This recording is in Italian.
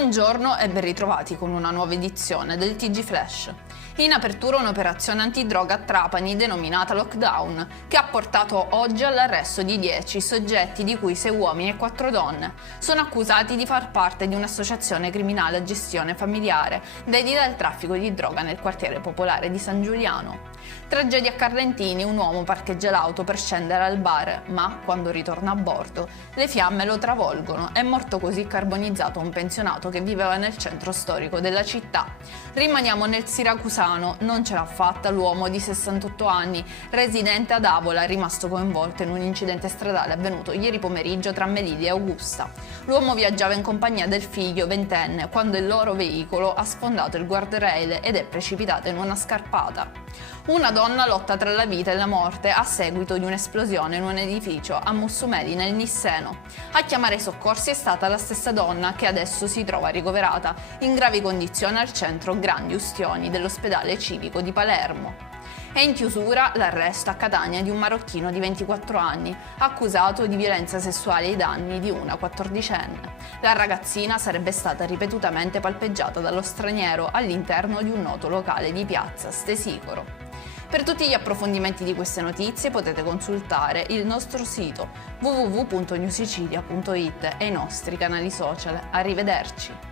Buongiorno e ben ritrovati con una nuova edizione del TG Flash. In apertura un'operazione antidroga a Trapani denominata Lockdown, che ha portato oggi all'arresto di 10 soggetti, di cui 6 uomini e 4 donne. Sono accusati di far parte di un'associazione criminale a gestione familiare, dedita al traffico di droga nel quartiere popolare di San Giuliano. Tragedia a Carlentini: un uomo parcheggia l'auto per scendere al bar, ma quando ritorna a bordo le fiamme lo travolgono. È morto così carbonizzato un pensionato che viveva nel centro storico della città. Rimaniamo nel siracusano: non ce l'ha fatta l'uomo di 68 anni, residente ad Avola, rimasto coinvolto in un incidente stradale avvenuto ieri pomeriggio tra Melilli e Augusta. L'uomo viaggiava in compagnia del figlio ventenne quando il loro veicolo ha sfondato il guardrail ed è precipitato in una scarpata. Una donna lotta tra la vita e la morte a seguito di un'esplosione in un edificio a Mussumeli nel Nisseno. A chiamare i soccorsi è stata la stessa donna, che adesso si trova ricoverata in gravi condizioni al centro Grandi Ustioni dell'ospedale civico di Palermo. È in chiusura l'arresto a Catania di un marocchino di 24 anni, accusato di violenza sessuale ai danni di una 14enne. La ragazzina sarebbe stata ripetutamente palpeggiata dallo straniero all'interno di un noto locale di piazza Stesicoro. Per tutti gli approfondimenti di queste notizie potete consultare il nostro sito www.newsicilia.it e i nostri canali social. Arrivederci!